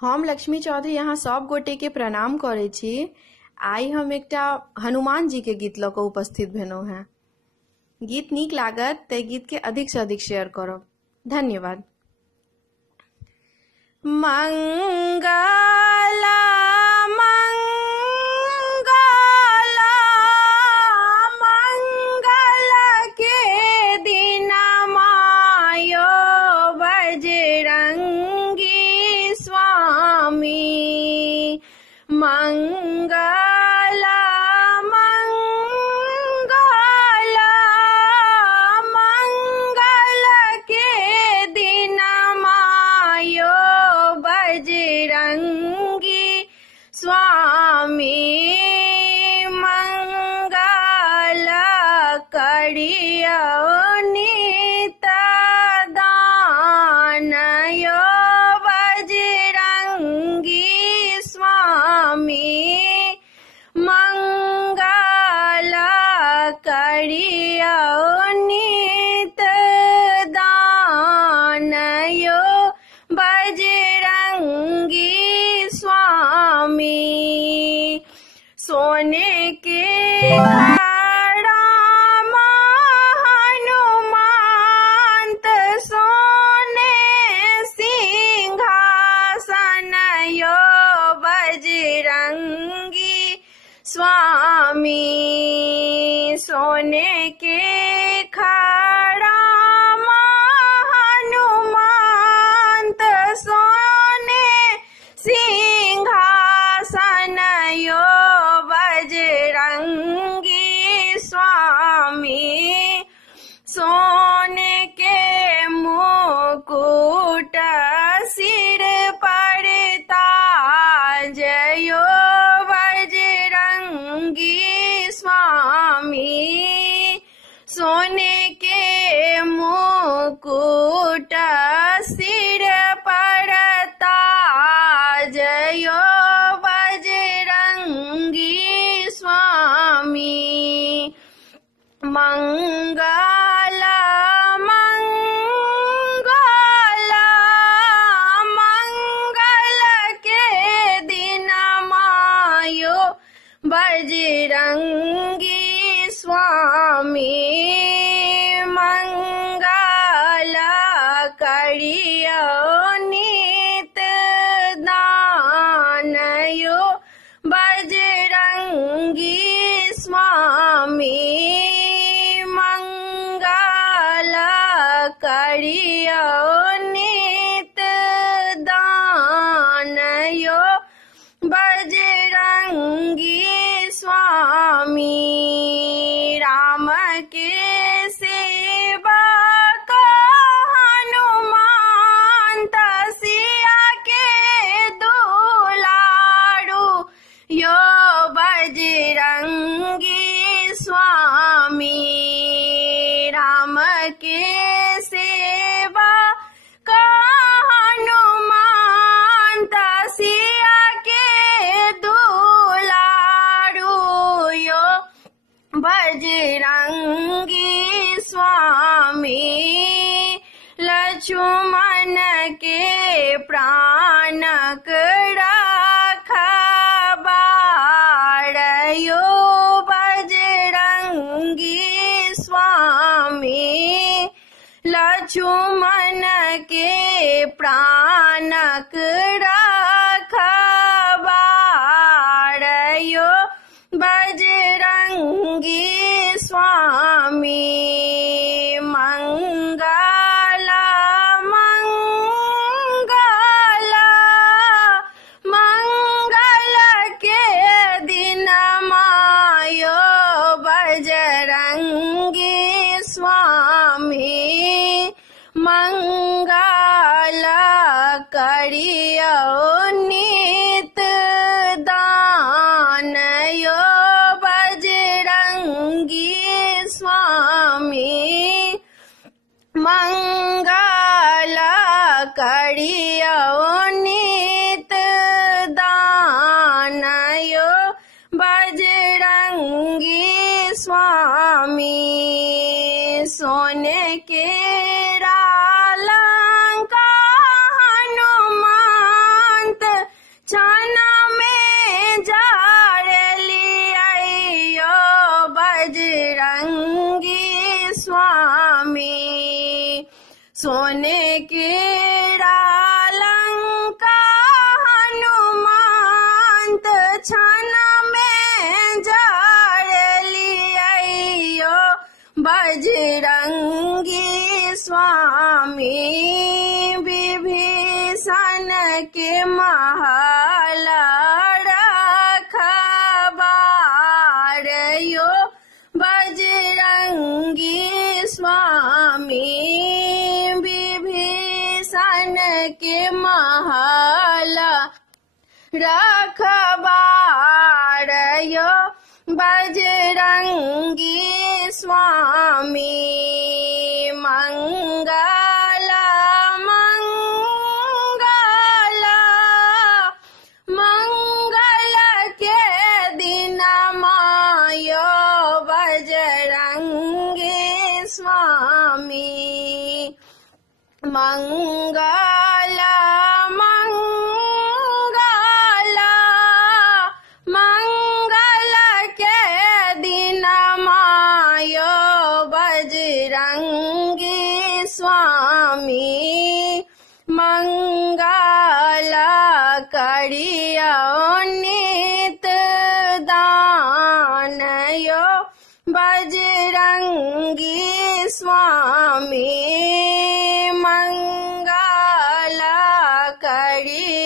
हम लक्ष्मी चौधरी यहाँ सब गोटे के प्रणाम करे छी। आई हम एकटा हनुमान जी के गीत लऽ कऽ उपस्थित भेलहुँ हैं। गीत नीक लागत ते गीत के अधिक से अधिक शेयर करब। धन्यवाद। मंगला मंगला मंगल के दिन मायो बजरंगी स्वामी। मंगला मंगला मंगल के दिन मायो बजरंगी स्वामी। मंगल करियो नित दान यो बजरंगी स्वामी। मंगल करियो नित दान यो बजरंगी स्वामी। सोने के खड़ा हनुमंत सोने सिंहासन यो बजरंगी स्वामी। सोने के खड़ा हनुमंत सोने सिंहासन यो बजरंगी स्वामी। सोने के मुकुट सिर पर ताज यो बजरंगी स्वामी। सोने के मुकुट सिर पर ताज यो बजरंगी स्वामी। मंगल मंगल मंगल के दिन मायो बजरंगी स्वामी। मंगल करियो नित दान यो बजरंगी स्वामी। मंगल करियो नित दान यो बजरंगी स्वामी। राम के सेवा का हनुमंत सिया के दुलारू यो बजरंगी स्वामी। राम के सेवा का हनुमंत सिया के दुलारू यो बजरंगी स्वामी। लक्ष्मण के प्राणक रखवार यो बजरंगी स्वामी। लक्ष्मण के प्राणक रखवार यो बजरंगी स्वामी। मंगल मंगल मंगल के दिन मायो बजरंगी स्वामी। मंगल करियो नित दान यो बजरंगी स्वामी। मंगल करियो नित दान यो बजरंगी स्वामी। सोने के लंका हनुमान के महल रखबार यो बजरंगी स्वामी। विभीषण के महल रखबार यो बजरंगी स्वामी। मंगल मंगल मंगल के दिन मायो बजरंगी स्वामी। मंगल मंगल मंगल के दिन मायो बजरंगी स्वामी। मंगल करियो नित दान यो बजरंगी स्वामी। मंगल करियो